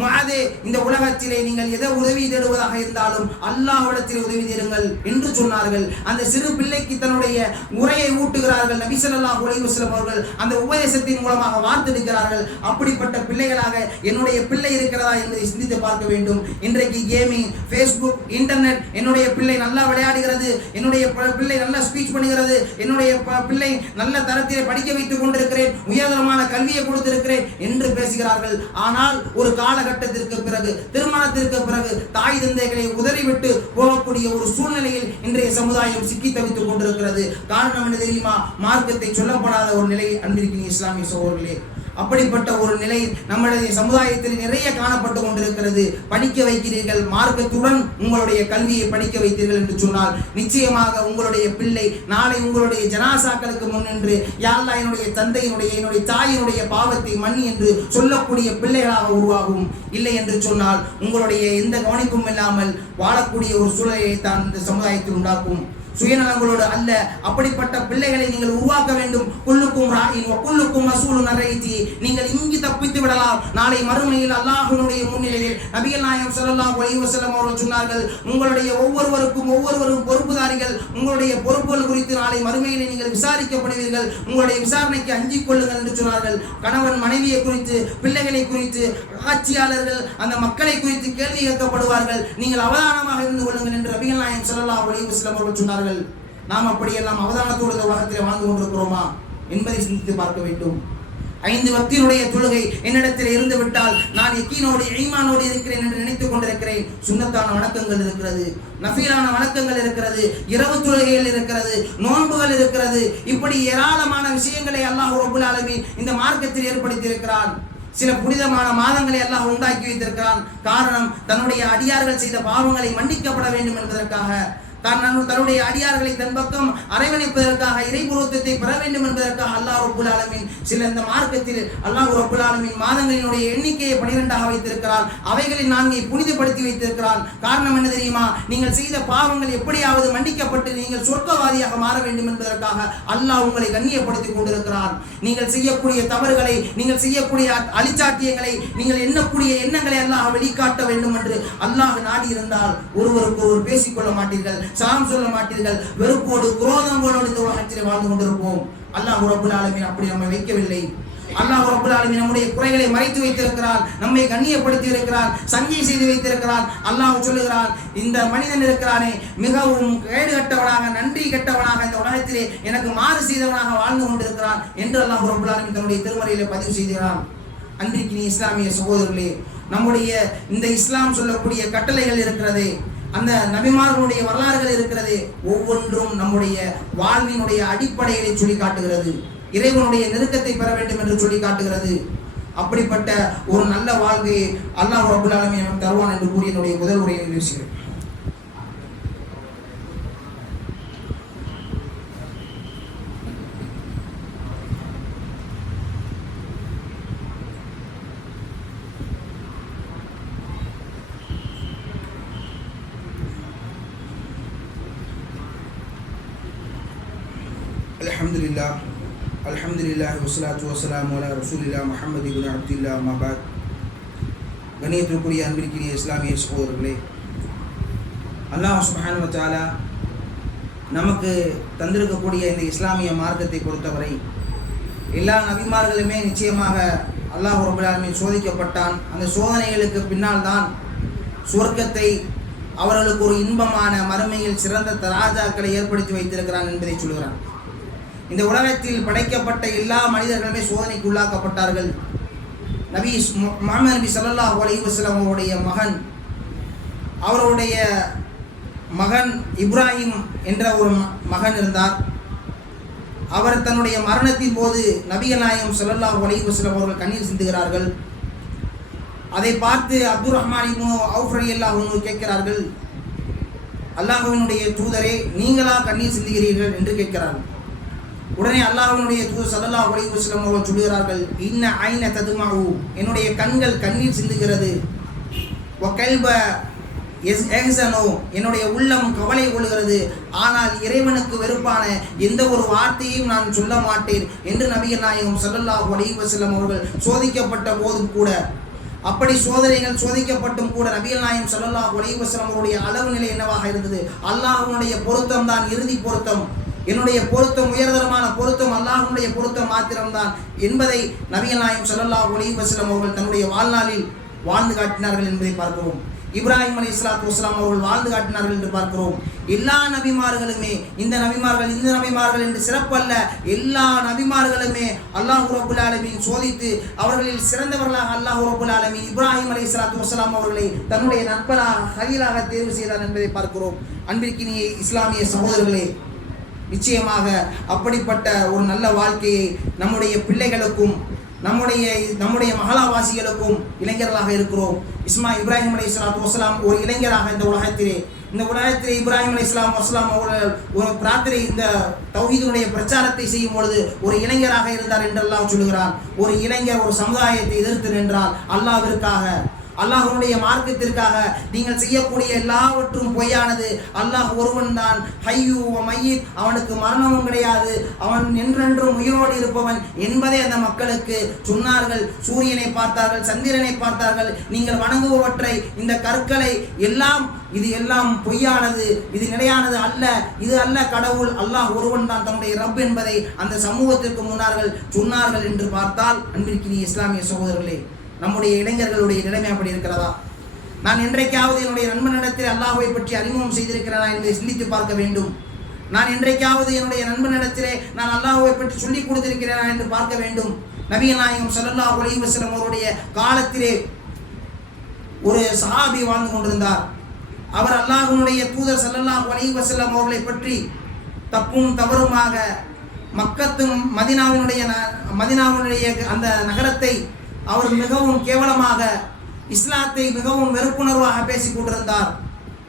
முஆதே இந்த உலகத்திலே நீங்கள் எதை உதவி தேடுவதாக இருந்தாலும் அல்லாஹ்விடத்தில் உதவி தேடுங்கள் என்று சொன்னார்கள். அந்த சிறு பிள்ளைக்கு தன்னுடைய உரையை ஊட்டுகிறார்கள். நபி ஸல்லல்லாஹு அலைஹி வஸல்லம் அவர்கள் அந்த உபதேசத்தின் மூலமாக வார்த்தெடுக்கிறார்கள். அப்படிப்பட்ட பிள்ளைகளாக என்னுடைய பிள்ளை இருக்கிறதா என்பதை சிந்தித்து பார்க்க வேண்டும். இன்றைக்கு கேமிங், ஃபேஸ்புக், இன்டர்நெட், என்னுடைய பிள்ளை நல்லா விளையாடுகிறது, என்னுடைய பிள்ளை நல்லா ஸ்பீச் பண்ணுகிறது, என்னுடைய பிள்ளை நல்ல தரத்திலே படிக்க வைத்துக் கொண்டிருக்கிறேன், உயர்தரமான கல்வியை கொடுத்திருக்கிறேன் என்று பேசுகிறார்கள். ஆனால் ஒரு காலகட்டத்திற்கு பிறகு, திருமணத்திற்கு பிறகு தாய் தந்தைகளை உதறிவிட்டு போகக்கூடிய ஒரு சூழ்நிலையில் இன்றைய சமுதாயம் சிக்கி தவித்துக் கொண்டிருக்கிறது. காரணம் என்ன தெரியுமா? மார்க்கத்தை சொல்லப்படாத ஒரு நிலை அன்பிற்கினிய இஸ்லாமிய சகோதரர்களே. அப்படிப்பட்ட ஒரு நிலை நம்முடைய சமுதாயத்தில் நிறைய காணப்பட்டு கொண்டிருக்கிறது. படிக்க வைக்கிறீர்கள், மார்க்கத்துடன் உங்களுடைய கல்வியை படிக்க வைத்தீர்கள் என்று சொன்னால் நிச்சயமாக உங்களுடைய பிள்ளை நாளை உங்களுடைய ஜனாசாக்களுக்கு முன் நின்று யா அல்லாஹ் என்னுடைய தந்தையினுடைய என்னுடைய தாயினுடைய பாவத்தை மன்னி என்று சொல்லக்கூடிய பிள்ளைகளாக உருவாகும். இல்லை என்று சொன்னால் உங்களுடைய எந்த கவனிப்பும் இல்லாமல் வாழக்கூடிய ஒரு சூழலை தான் இந்த சமுதாயத்தில் உண்டாக்கும். சுயநலங்களோடு அல்ல, அப்படிப்பட்ட பிள்ளைகளை நீங்கள் உருவாக்க வேண்டும். குல்லுக்கும் ராயின் வ குல்லுக்கும் மஸ்ஊலுன் அன் ரஇயத்தி. நீங்கள் இங்கு தப்பித்து விடலாம், நாளை மறுமையில் அல்லாஹ்வுடைய முன்னிலையில் நபிகள் நாயகம் ஸல்லல்லாஹு அலைஹி வஸல்லம் அவர்கள் சொன்னார்கள், உங்களுடைய ஒவ்வொருவரும் பொறுப்புதாரிகள். உங்களுடைய பொறுப்புகள் குறித்து நாளை மறுமையில் நீங்கள் விசாரிக்கப்படுவீர்கள். உங்களுடைய விசாரணைக்கு அஞ்சிக் கொள்ளுங்கள் என்று சொன்னார்கள். கணவன் மனைவியை குறித்து, பிள்ளைகளை குறித்து, ஆட்சியாளர்கள் அந்த மக்களை குறித்து கேள்வி கேட்கப்படுவார்கள். நீங்கள் அவதானமாக இருந்து கொள்ளுங்கள் என்று நபிகள் நாயகம் ஸல்லல்லாஹு அலைஹி வஸல்லம் அவர்கள் சொன்னார்கள். நாம் அப்படியெல்லாம் அவதானத்தோடு இந்த உலகத்தில் வாழ்ந்து கொண்டிருக்கிறோமா என்பதை சிந்தித்து பார்க்க வேண்டும். 5 வக்தினுடைய தொழுகை என்னிடத்தில் இருந்து விட்டால் நான் யக்கீனோடு ஈமானோடு இருக்கிறேன் என்று நினைத்துக் கொண்டிருக்கிறேன். சுன்னத்தான வணக்கங்கள் இருக்கிறது, நஃபீலான வணக்கங்கள் இருக்கிறது, இரவு தொழுகைகள் இருக்கிறது, நோன்புகள் இருக்கிறது. இப்படி ஏராளமான விஷயங்களை அல்லாஹ் ரப்பல் ஆலமீன் இந்த மார்க்கத்தில் ஏற்படுத்தி இருக்கிறான். சில புனிதமான மாதங்களை அல்லாஹ் உண்டாக்கி வைத்திருக்கிறான். காரணம், தன்னுடைய அடியார்கள் செய்த பாவங்களை மன்னிக்கப்பட வேண்டும் என்பதற்காக, தன்னுடைய அடியார்களை தன் பக்கம் அரவணைப்பதற்காக, இறைபுருத்தத்தை பெற வேண்டும் என்பதற்காக அல்லாஹ் ரப்பல் ஆலமீன் சில இந்த மார்க்கத்தில் அல்லாஹ் ரப்பல் ஆலமீன் மாதங்களினுடைய எண்ணிக்கையை 12ஆக வைத்திருக்கிறான். அவைகளில் 4ஐ புனிதப்படுத்தி வைத்திருக்கிறான். காரணம் என்ன தெரியுமா? நீங்கள் செய்த பாவங்கள் எப்படியாவது மன்னிக்கப்பட்டு நீங்கள் சொர்க்கவாதியாக மாற வேண்டும் என்பதற்காக அல்லாஹ் உங்களை கண்ணியப்படுத்திக் கொண்டிருக்கிறான். நீங்கள் செய்யக்கூடிய தவறுகளை, நீங்கள் செய்யக்கூடிய அழிச்சாட்டியங்களை, நீங்கள் எண்ணக்கூடிய எண்ணங்களை அல்லாஹ் வெளிக்காட்ட வேண்டும் என்று அல்லாஹ் நாடி இருந்தால் ஒருவருக்கு ஒருவர் பேசிக்கொள்ள மாட்டீர்கள், சலாம் சொல்ல மாட்டீர்கள், வெறுப்போடு குரோதங்களோடு இந்த உலகத்திலே வாழ்ந்து கொண்டிருப்போம். அல்லாஹ் ரப்பல் ஆலமீன் அப்படி நம்மை வைக்கவில்லை. அல்லாஹ் ரப்பல் ஆலமீன் நம்முடைய குறைகளை மறைத்து வைத்திருக்கிறான், நம்மை கண்ணியப்படுத்தி இருக்கிறான், சங்கை செய்து வைத்திருக்கிறான். அல்லாஹ் சொல்லுகிறான், இந்த மனிதன் இருக்கிறானே மிகவும் கேடு கட்டவனாக, நன்றி கெட்டவனாக இந்த உலகத்திலே எனக்கு மாறு செய்தவனாக வாழ்ந்து கொண்டிருக்கிறான் என்று அல்லாஹ் ரப்பல் ஆலமீன் தன்னுடைய திருமறையிலே பதிவு செய்கிறான். அன்றைக்கு இஸ்லாமிய சகோதரர்களே, நம்முடைய இந்த இஸ்லாம் சொல்லக்கூடிய கட்டளைகள் இருக்கிறது, அந்த நபிமார்களுடைய வரலாறுகள் இருக்கிறது, ஒவ்வொன்றும் நம்முடைய வாழ்வினுடைய அடிப்படைகளை சொல்லி காட்டுகிறது, இறைவனுடைய நெருக்கத்தை பெற வேண்டும் என்று சொல்லி காட்டுகிறது. அப்படிப்பட்ட ஒரு நல்ல வாழ்க்கையை அல்லாஹ் ரப்பல் ஆலமீன் தருவான் என்று கூறி என்னுடைய முதல் உரையை நிறைவேற்றுகிறேன். அல்ஹம்துலில்லாஹ் வஸ்ஸலாத்து வஸ்ஸலாமு அலா ரசூலில்லாஹ் முஹம்மது இப்னு அப்துல்லாஹ் அம்மா பஅத். கண்ணியத்திற்குரிய அன்பிற்கினிய இஸ்லாமிய சகோதரர்களே, அல்லாஹ் சுப்ஹானஹு வ தஆலா நமக்கு தந்திருக்கக்கூடிய இந்த இஸ்லாமிய மார்க்கத்தை பொறுத்தவரை எல்லா நபிமார்களுமே நிச்சயமாக அல்லாஹ் ரப்பல் ஆலமீன் சோதிக்கப்பட்டான். அந்த சோதனைகளுக்கு பின்னால் தான் சுவர்க்கத்தை, அவர்களுக்கு ஒரு இன்பமான மறுமையில் சிறந்த தராஜாக்களை ஏற்படுத்தி வைத்திருக்கிறான் என்பதை சொல்கிறான். இந்த உலகத்தில் படைக்கப்பட்ட எல்லா மனிதர்களுமே சோதனைக்கு உள்ளாக்கப்பட்டார்கள். முஹம்மது நபி ஸல்லல்லாஹு அலைஹி வஸல்லம் அவருடைய மகன் இப்ராஹிம் என்ற ஒரு மகன் இருந்தார். அவர் தன்னுடைய மரணத்தின் போது நபிகள் நாயகம் ஸல்லல்லாஹு அலைஹி வஸல்லம் அவர்கள் கண்ணீர் சிந்துகிறார்கள். அதை பார்த்து அப்துர் ரஹ்மான் இப்னு அவுஃப் ரலியல்லாஹு அன்ஹு கேட்கிறார்கள், அல்லாஹ்வினுடைய தூதரே, நீங்களா கண்ணீர் சிந்துகிறீர்கள் என்று கேட்கிறார்கள். உடனே அல்லாஹ்வினுடைய தூதர் ஸல்லல்லாஹு அலைஹி வஸல்லம் அவர்கள் சொல்கிறார்கள், இன்ன ஐன ததுமஉ, என்னுடைய கண்கள் கண்ணீர் சிந்துகிறது, வ கல்ப யஹ்ஸனு, என்னுடைய உள்ளம் கவலை கொள்கிறது, ஆனால் இறைவனுக்கு வெறுப்பான எந்த ஒரு வார்த்தையும் நான் சொல்ல மாட்டேன் என்று நபிகள் நாயகம் ஸல்லல்லாஹு அலைஹி வஸல்லம் அவர்கள் சோதிக்கப்பட்ட போதும் கூட, அப்படி சோதனைகள் சோதிக்கப்பட்டும் கூட நபிகள் நாயகம் ஸல்லல்லாஹு அலைஹி வஸல்லம் அவருடைய அளவு நிலை என்னவாக இருந்தது? அல்லாஹ்வுடைய பொருத்தம் தான் இறுதி பொருத்தம், என்னுடைய பொருத்தம் உயர்தரமான பொருத்தம், அல்லாஹ்வுடைய பொருத்தம் மாத்திரம்தான் என்பதை நபிகள் நாயகம் ஸல்லல்லாஹு அலைஹி வஸல்லம் அவர்கள் தன்னுடைய வாழ்நாளில் வாழ்ந்து காட்டினார்கள் என்பதை பார்க்கிறோம். இப்ராஹிம் அலைஹிஸ்ஸலாத்து வஸ்ஸலாம் அவர்கள் வாழ்ந்து காட்டினார்கள் என்று பார்க்கிறோம். எல்லா நபிமார்களுமே, இந்த நபிமார்கள் என்று சிறப்பல்ல, எல்லா நபிமார்களுமே அல்லாஹ் ரப்பல் ஆலமீன் சோதித்து அவர்களில் சிறந்தவர்களாக அல்லாஹ் ரப்பல் ஆலமீன் இப்ராஹிம் அலைஹிஸ்ஸலாத்து வஸ்ஸலாம் அவர்களை தன்னுடைய நண்பனாக ஹலீலாக தேர்வு செய்தார் என்பதை பார்க்கிறோம். அன்பிற்கினிய இஸ்லாமிய சகோதரர்களே, நிச்சயமாக அப்படிப்பட்ட ஒரு நல்ல வாழ்க்கையை நம்முடைய பிள்ளைகளுக்கும் நம்முடைய மகளாவாசிகளுக்கும் இளைஞர்களாக இருக்கிறோம். இப்ராஹிம் அலைஹிஸ்ஸலாத்து வஸ்ஸலாம் ஒரு இளைஞராக இந்த உலகத்திலே இப்ராஹிம் அலைஹிஸ்ஸலாத்து வஸ்ஸலாம் அவர்கள் ஒரு பிரார்த்தனை, இந்த தௌஹீதுடைய பிரச்சாரத்தை செய்யும் பொழுது ஒரு இளைஞராக இருந்தார் என்று அல்லாஹ் சொல்லுகிறான். ஒரு இளைஞர் ஒரு சமுதாயத்தை எதிர்த்து நின்றால் அல்லாஹ்விற்காக, அல்லாஹ்வுடைய மார்க்கத்திற்காக நீங்கள் செய்யக்கூடிய எல்லாவற்றும் பொய்யானது. அல்லாஹ் ஒருவன் தான் ஹய்யு வ மய்யித், அவனுக்கு மரணமும் கிடையாது, அவன் என்றென்றும் உயிரோடு இருப்பவன் என்பதை அந்த மக்களுக்கு சொன்னார்கள். சூரியனை பார்த்தார்கள், சந்திரனை பார்த்தார்கள், நீங்கள் வணங்குபவற்றை, இந்த கற்களை எல்லாம், இது எல்லாம் பொய்யானது, இது நிலையானது அல்ல, இது அல்ல கடவுள், அல்லாஹ் ஒருவன் தான் தன்னுடைய ரப் என்பதை அந்த சமூகத்திற்கு முன்னார்கள் சொன்னார்கள் என்று பார்த்தால், அன்பிற்கினிய இஸ்லாமிய சகோதரர்களே, நம்முடைய இளைஞர்களுடைய நிலைமை அப்படி இருக்கிறதா? நான் என்றைக்காவது என்னுடைய நண்பனிடத்தில் அல்லாஹ்வை பற்றி அறிமுகம் செய்திருக்கிறேனா என்பதை சிந்தித்து பார்க்க வேண்டும். நான் என்றைக்காவது என்னுடைய நண்பனிடத்திலே நான் அல்லாஹ்வை பற்றி சொல்லிக் கொடுத்திருக்கிறேனா என்று பார்க்க வேண்டும். நபிகள் நாயகம் ஸல்லல்லாஹு அலைஹி வஸல்லம் அவருடைய காலத்திலே ஒரு சஹாபி வாழ்ந்து கொண்டிருந்தார். அவர் அல்லாஹ்வுடைய தூதர் ஸல்லல்லாஹு அலைஹி வஸல்லம் அவர்களை பற்றி தப்பும் தவறுமாக மக்கத்தும் மதீனாவினுடைய அந்த நகரத்தை அவர் மிகவும் கேவலமாக இஸ்லாத்தை மிகவும் வெறுப்புணர்வாக பேசிக் கொண்டிருந்தார்.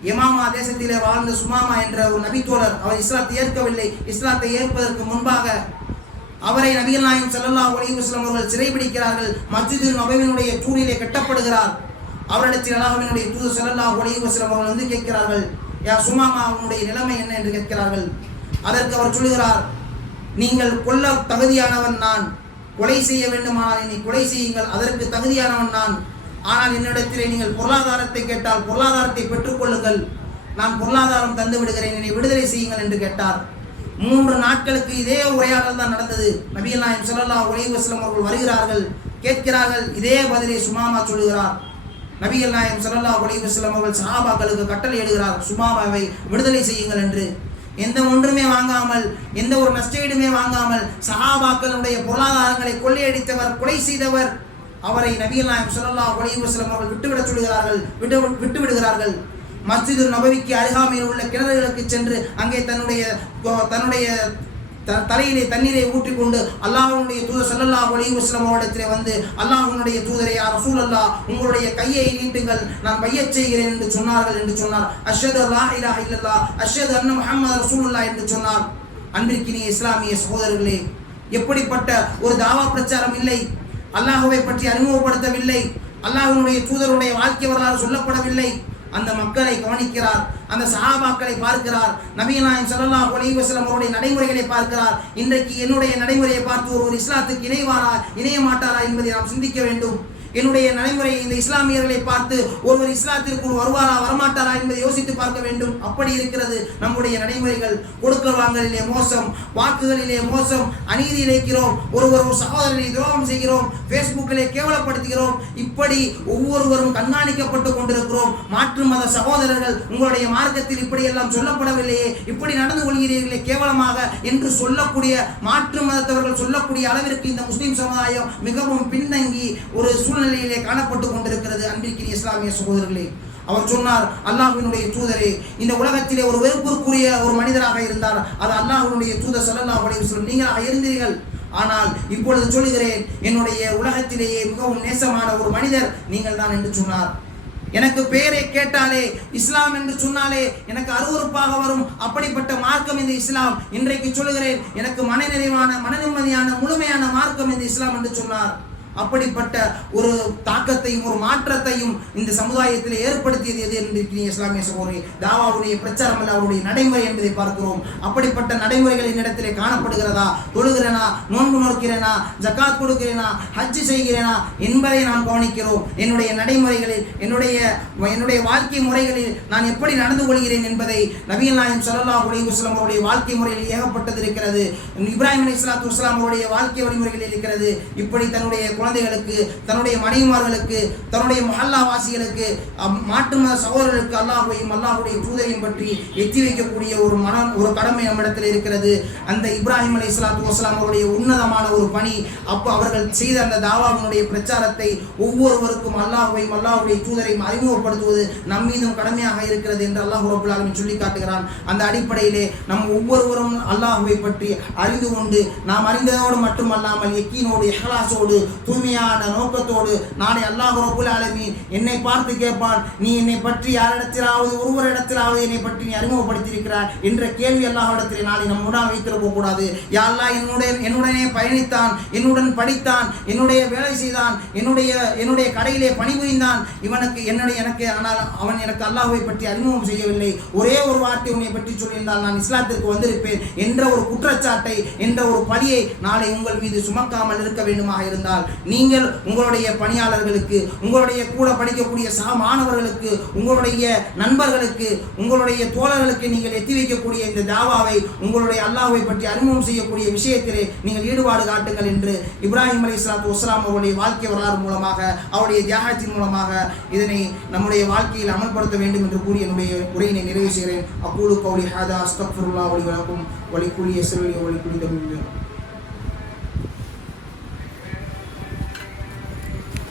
யமாமா தேசத்திலே வாழ்ந்த சுமாமா என்ற ஒரு நபித்தோழர் அவர் இஸ்லாத்தை ஏற்கவில்லை. இஸ்லாத்தை ஏற்பதற்கு முன்பாக அவரை நபிகள் நாயகம் ஸல்லல்லாஹு அலைஹி வஸல்லம் அவர்கள் சிறைபிடிக்கிறார்கள். மஸ்ஜிதுல் நபவியினுடைய தூணிலே கட்டப்படுகிறார். அவரிடத்தில் அல்லாஹ்வினுடைய தூதர் ஸல்லல்லாஹு அலைஹி வஸல்லம் அவர்கள் வந்து கேட்கிறார்கள், யா சுமாமா, அவனுடைய நிலைமை என்ன என்று கேட்கிறார்கள். அதற்கு அவர் சொல்லுகிறார், நீங்கள் கொல்ல தகுதியானவன் நான், கொலை செய்ய வேண்டுமானால் என்னை கொலை செய்யுங்கள், அதற்கு தகுதியானவன் நான். ஆனால் என்னிடத்திலே நீங்கள் பொருளாதாரத்தை கேட்டால் பொருளாதாரத்தை பெற்றுக்கொள்ளுங்கள், நான் பொருளாதாரம் தந்து விடுகிறேன், என்னை விடுதலை செய்யுங்கள் என்று கேட்டார். 3 நாட்களுக்கு இதே உரையாடல் தான் நடந்தது. நபிகள் நாயகம் ஸல்லல்லாஹு அலைஹி வஸல்லம் அவர்கள் வருகிறார்கள், கேட்கிறார்கள். இதே பதிலை சுமாமா சொல்லுகிறார். நபிகள் நாயகம் ஸல்லல்லாஹு அலைஹி வஸல்லம் அவர்கள் சஹாபாக்களுக்கு கட்டளை இடுகிறார், சுமாமாவை விடுதலை செய்யுங்கள் என்று. எந்த ஒன்றுமே வாங்காமல், எந்த ஒரு நஷ்டஈடுமே வாங்காமல் சஹாபாக்களுடைய பொருளாதாரங்களை கொள்ளையடித்தவர், கொலை செய்தவர், அவரை நபிகள் நாயகம் ஸல்லல்லாஹு அலைஹி வஸல்லம் அவர்கள் விட்டுவிடச் சொல்கிறார்கள், விட்டு விடுகிறார்கள். மஸ்ஜிதுல் நபவிக்கு அருகாமையில் உள்ள கிணறுகளுக்கு சென்று அங்கே தன்னுடைய தலையிலே தண்ணீரை ஊற்றிக்கொண்டு அல்லாஹ்வுடைய தூதர் ஸல்லல்லாஹு அலைஹி வஸல்லம் அவரிடத்திலே வந்து, அல்லாஹ்வுடைய தூதரே, யா ரசூலல்லாஹ், உங்களுடைய கையை நீட்டுங்கள், நான் பையச் செய்கிறேன் என்று சொன்னார்கள் என்று சொன்னார். அஷ்ஹது அல்லா இலாஹ இல்லல்லாஹ் அஷ்ஹது அன்ன முஹம்மது ரசூலுல்லாஹ் என்று சொன்னார். அன்பிற்கினிய இஸ்லாமிய சகோதரர்களே, எப்படிப்பட்ட ஒரு தாவா பிரச்சாரம் இல்லை, அல்லாஹ்வை பற்றி அறிமுகப்படுத்தவில்லை, அல்லாஹ்வுடைய தூதருடைய வாழ்க்கை வரலாறு சொல்லப்படவில்லை. அந்த மக்களை கவனிக்கிறார், அந்த சஹாபாக்களை பார்க்கிறார், நபிகள் நாயகம் ஸல்லல்லாஹு அலைஹி வஸல்லம் அவருடைய நடைமுறைகளை பார்க்கிறார். இன்றைக்கு என்னுடைய நடைமுறையை பார்த்து ஒரு இஸ்லாத்துக்கு இணைய மாட்டாரா என்பதை நாம் சிந்திக்க வேண்டும். என்னுடைய நடைமுறை இந்த இஸ்லாமியர்களை பார்த்து ஒருவர் இஸ்லாத்திற்குள் வருவாரா வரமாட்டாரா என்பதை யோசித்து பார்க்க வேண்டும். அப்படி இருக்கிறது நம்முடைய நடைமுறைகள். கொடுக்கல் வாங்கலிலே மோசம், வாக்குகளிலே மோசம், அநீதி இழைக்கிறோம், ஒரு சகோதரனை துரோகம் செய்கிறோம், ஃபேஸ்புக்கிலே கேவலப்படுத்துகிறோம். இப்படி ஒவ்வொருவரும் கண்காணிக்கப்பட்டு கொண்டிருக்கிறோம். மாற்று மத சகோதரர்கள், உங்களுடைய மார்க்கத்தில் இப்படியெல்லாம் சொல்லப்படவில்லையே, இப்படி நடந்து கொள்கிறீர்களே கேவலமாக என்று சொல்லக்கூடிய மாற்று மதத்தவர்கள் சொல்லக்கூடிய அளவிற்கு இந்த முஸ்லிம் சமுதாயம் மிகவும் பின்தங்கி ஒரு சூழ்நிலையிலே காணப்பட்டு கொண்டிருக்கிறது. அன்பிற்கினிய இஸ்லாமிய சகோதரர்களே, அவர் சொன்னார், அல்லாஹ்வினுடைய தூதரே, இந்த உலகத்திலே ஒரு வெறுப்பிற்குரிய ஒரு மனிதராக இருந்தார், அது அல்லாஹ்வினுடைய தூதர் ஸல்லல்லாஹு அலைஹி வஸல்லம் நீங்களாக இருந்தீர்கள். ஆனால் இப்பொழுது சொல்லுகிறேன், என்னுடைய உலகத்திலேயே மிகவும் நேசமான ஒரு மனிதர் நீங்கள் தான் என்று சொன்னார். எனக்கு பெயரை கேட்டாலே, இஸ்லாம் என்று சொன்னாலே எனக்கு அருவருப்பாக வரும். அப்படிப்பட்ட மார்க்கம் இந்த இஸ்லாம். இன்றைக்கு சொல்லுகிறேன், எனக்கு மனநிறைவான, மனநிம்மதியான, முழுமையான மார்க்கம் இந்த இஸ்லாம் என்று சொன்னார். அப்படிப்பட்ட ஒரு தாக்கத்தையும் ஒரு மாற்றத்தையும் இந்த சமுதாயத்தில் ஏற்படுத்தியது எது என்று இஸ்லாமிய சகோதரி தாவாவுடைய பிரச்சாரம் அல்ல, அவருடைய நடைமுறை என்பதை பார்க்கிறோம். அப்படிப்பட்ட நடைமுறைகள் என்னிடத்திலே காணப்படுகிறதா? தொழுகிறேனா, நோன்பு நோக்கிறேனா, ஜக்காத் கொடுக்கிறேனா, ஹஜ் செய்கிறேனா என்பதை நாம் கவனிக்கிறோம். என்னுடைய நடைமுறைகளில், என்னுடைய வாழ்க்கை முறைகளில் நான் எப்படி நடந்து கொள்கிறேன் என்பதை நபிகள் நாயகம் ஸல்லல்லாஹு அலைஹி வஸல்லம் அவருடைய வாழ்க்கை முறையில் ஏகப்பட்டது இருக்கிறது. இப்ராஹிம் அலைஹிஸ்ஸலாத்து வஸ்ஸலாம் அவருடைய வாழ்க்கை வழிமுறைகளில் இருக்கிறது. இப்படி தன்னுடைய குழந்தைகளுக்கு, தன்னுடைய மனைவிமார்களுக்கு, தன்னுடைய மஹல்லா வாசிகளுக்கு, மாற்று மத சகோதரர்களுக்கு அல்லாஹ்வையும் அல்லாஹ்வுடைய தூதரையும் பற்றி எத்தி வைக்கக்கூடிய ஒரு கடமை நம்மிடத்தில் இருக்கிறது. அந்த இப்ராஹிம் அலைஹிஸ்ஸலாத்து வஸ்ஸலாம் அவருடைய உன்னதமான ஒரு பணி. அப்போ அவர்கள் செய்த அந்த தாவாவினுடைய பிரச்சாரத்தை ஒவ்வொருவருக்கும் அல்லாஹ்வையும் அல்லாஹ்வுடைய தூதரையும் அறிமுகப்படுத்துவது நம் மீதும் கடமையாக இருக்கிறது என்று அல்லாஹ் ரப்பல் ஆலமீன் சொல்லி காட்டுகிறான். அந்த அடிப்படையிலே நம் ஒவ்வொருவரும் அல்லாஹ்வை பற்றி அறிந்து கொண்டு, நாம் அறிந்ததோடு மட்டுமல்லாமல் யக்கீனோடு, இஹ்லாஸோடு, தூய்மையான நோக்கத்தோடு, நாளை அல்லாஹ் ரப்பல் ஆலமீன் என்னை பார்த்து கேட்பான், நீ என்னை பற்றி யாரிடத்திலாவது ஒருவரிடத்திலாவது என்னை பற்றி நீ அறிமுகப்படுத்தியிருக்கிறார் என்ற கேள்வி அல்லாஹ்விடத்திலே நாளை நம் முன்னால் வைத்திருக்க கூடாது. யா அல்லாஹ் என்னுடனே பயணித்தான், என்னுடன் படித்தான், என்னுடைய வேலை செய்தான், என்னுடைய கடையிலே பணிபுரிந்தான், எனக்கு ஆனால் அவன் எனக்கு அல்லாஹ்வை பற்றி அறிமுகம் செய்யவில்லை, ஒரே ஒரு வார்த்தை உன்னை பற்றி சொல்லியிருந்தால் நான் இஸ்லாத்திற்கு வந்திருப்பேன் என்ற ஒரு குற்றச்சாட்டை, என்ற ஒரு பழியை நாளை உங்கள் மீது சுமக்காமல் இருக்க வேண்டுமாக இருந்தால், நீங்கள் உங்களுடைய பணியாளர்களுக்கு, உங்களுடைய கூட படிக்கக்கூடிய சக மாணவர்களுக்கு, உங்களுடைய நண்பர்களுக்கு, உங்களுடைய தோழர்களுக்கு நீங்கள் எத்தி வைக்கக்கூடிய இந்த தாவாவை, உங்களுடைய அல்லாஹ்வை பற்றி அறிமுகம் செய்யக்கூடிய விஷயத்திலே நீங்கள் ஈடுபாடு காட்டுங்கள் என்று இப்ராஹிம் அலைஹிஸ்ஸலாத்து வஸ்ஸலாம் அவருடைய வாழ்க்கை வரலாறு மூலமாக, அவருடைய தியாகத்தின் மூலமாக இதனை நம்முடைய வாழ்க்கையில் அமல்படுத்த வேண்டும் என்று கூறி என்னுடைய உரையினை நிறைவு செய்கிறேன். அக்கூலு கௌலி ஹாதா அஸ்தக்ஃபிருல்லாஹ் லி வலக்கும் வலிக்குல்லி யஸ்ரி வலிக்குல்லி தம்மின்